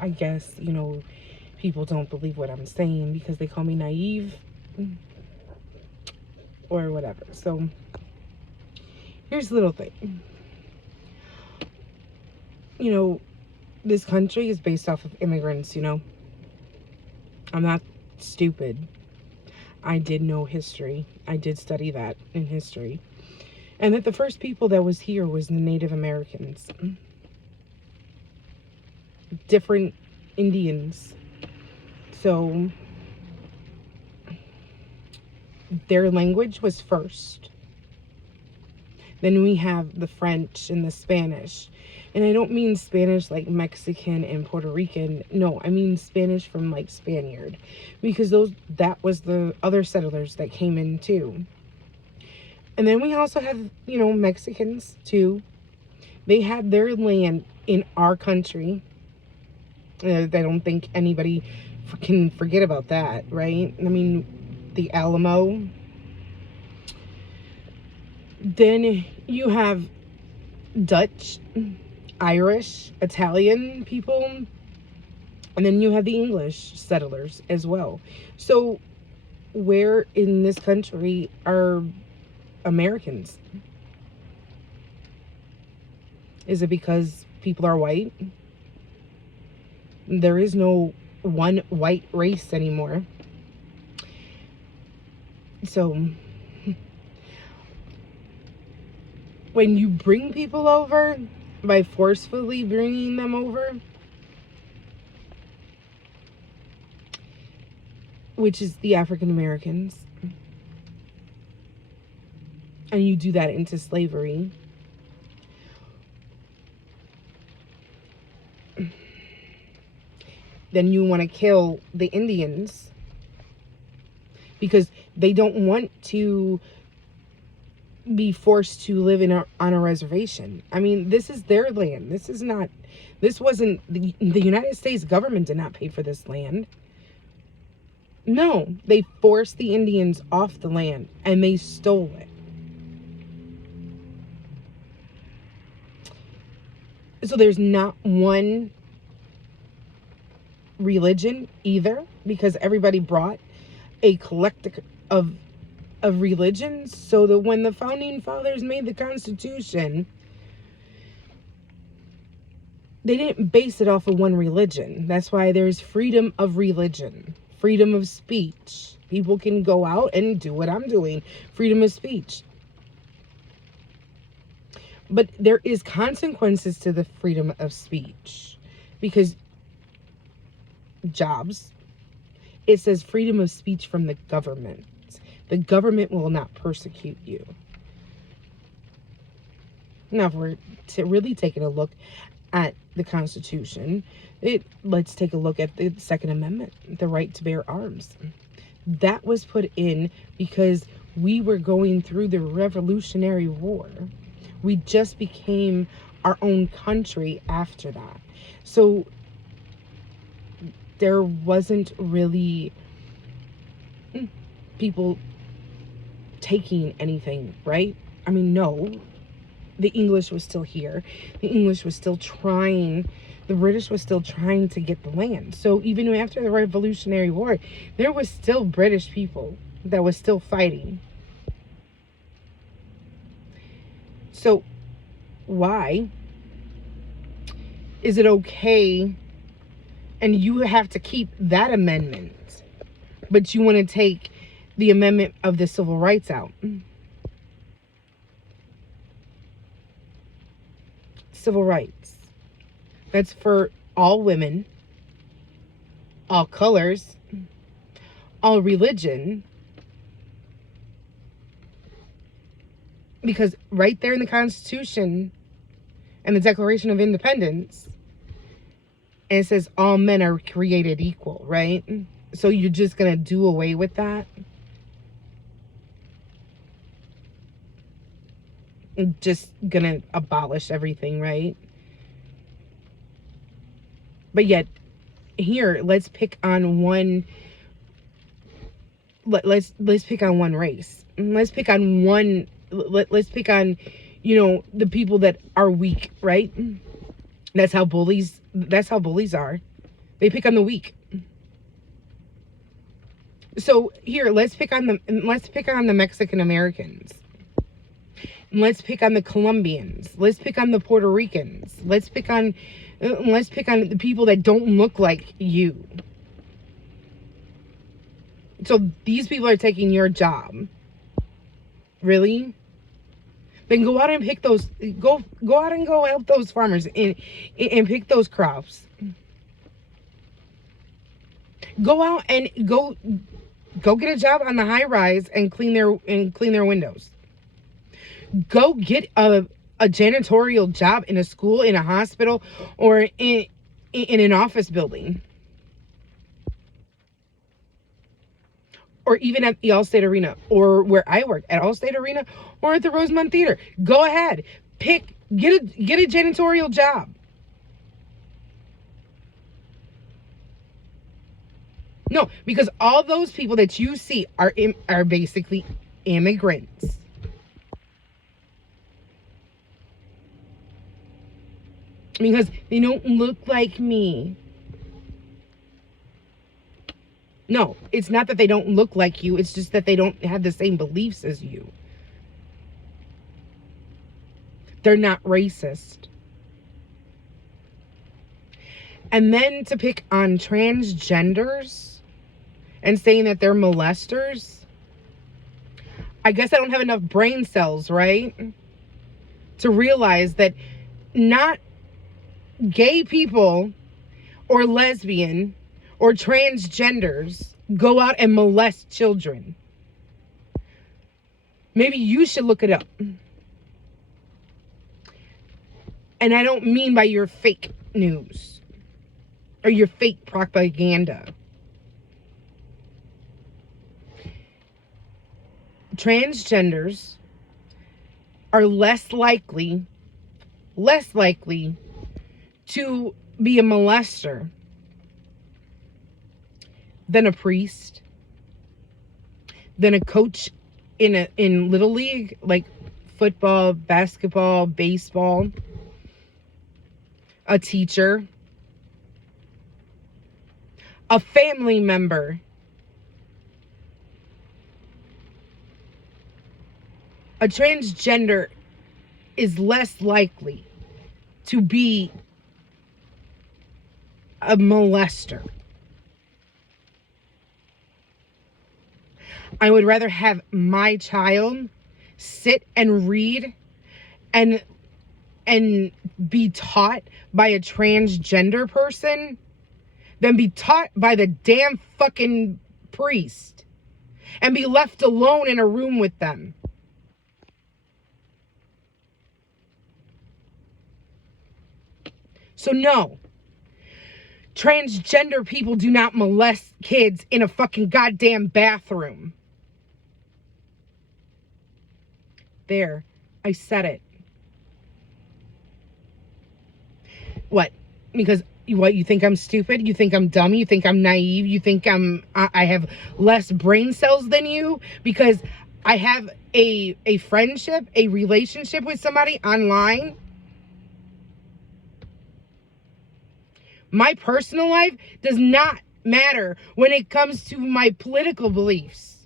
I guess, people don't believe what I'm saying because they call me naive or whatever. So here's the little thing. This country is based off of immigrants. I'm not stupid. I did know history. I did study that in history. And that the first people that was here was the Native Americans. Different Indians. So their language was first. Then we have the French and the Spanish. And I don't mean Spanish like Mexican and Puerto Rican. No, I mean Spanish from like Spaniard. Because that was the other settlers that came in too. And then we also have, Mexicans too. They had their land in our country. I don't think anybody can forget about that, right? I mean, the Alamo. Then you have Dutch, Irish, Italian people, and then you have the English settlers as well. So where in this country are Americans? Is it because people are white? There is no one white race anymore. So when you bring people over, by forcefully bringing them over, which is the African Americans, and you do that into slavery, then you want to kill the Indians because they don't want to be forced to live on a reservation. I mean, this is their land. This wasn't, the United States government did not pay for this land. No, they forced the Indians off the land and they stole it. So there's not one religion either, because everybody brought a collective of religions, so that when the founding fathers made the Constitution, they didn't base it off of one religion. That's why there's freedom of religion, freedom of speech. People can go out and do what I'm doing. Freedom of speech. But there is consequences to the freedom of speech, because jobs, it says freedom of speech from the government. The government will not persecute you. Now, if we're really taking a look at the Constitution, let's take a look at the Second Amendment, the right to bear arms. That was put in because we were going through the Revolutionary War. We just became our own country after that. So there wasn't really people taking anything, right? I mean, no. The English was still here. The English was still trying. The British was still trying to get the land. So even after the Revolutionary War, there was still British people that was still fighting. So why is it okay and you have to keep that amendment, but you want to take the amendment of the civil rights out? Civil rights. That's for all women, all colors, all religion. Because right there in the Constitution and the Declaration of Independence, and it says all men are created equal, right? So you're just going to do away with that? Just going to abolish everything, right? But yet, here, let's pick on one. Let's pick on one race. Let's pick on one. Let's pick on, the people that are weak, right? That's how bullies are. They pick on the weak. So here, let's pick on the Mexican Americans. Let's pick on the Colombians. Let's pick on the Puerto Ricans. Let's pick on the people that don't look like you. So these people are taking your job. Really? Then go out and pick those. Go out and go help those farmers and pick those crops. Go out and go get a job on the high rise and clean their windows. Go get a janitorial job in a school, in a hospital, or in an office building. Or even at the Allstate Arena, or where I work at Allstate Arena, or at the Rosemont Theater. Go ahead, get a janitorial job. No, because all those people that you see are basically immigrants. Because they don't look like me. No, it's not that they don't look like you. It's just that they don't have the same beliefs as you. They're not racist. And then to pick on transgenders and saying that they're molesters. I guess I don't have enough brain cells, right? To realize that not gay people or lesbian or transgenders go out and molest children. Maybe you should look it up. And I don't mean by your fake news or your fake propaganda. Transgenders are less likely to be a molester than a priest, than a coach in Little League, like football, basketball, baseball, a teacher, a family member, a transgender is less likely to be a molester. I would rather have my child sit and read and be taught by a transgender person than be taught by the damn fucking priest and be left alone in a room with them. So no, transgender people do not molest kids in a fucking goddamn bathroom. There, I said it. What? Because what, you think I'm stupid? You think I'm dumb? You think I'm naive? You think I have less brain cells than you because I have a friendship, a relationship with somebody online? My personal life does not matter when it comes to my political beliefs.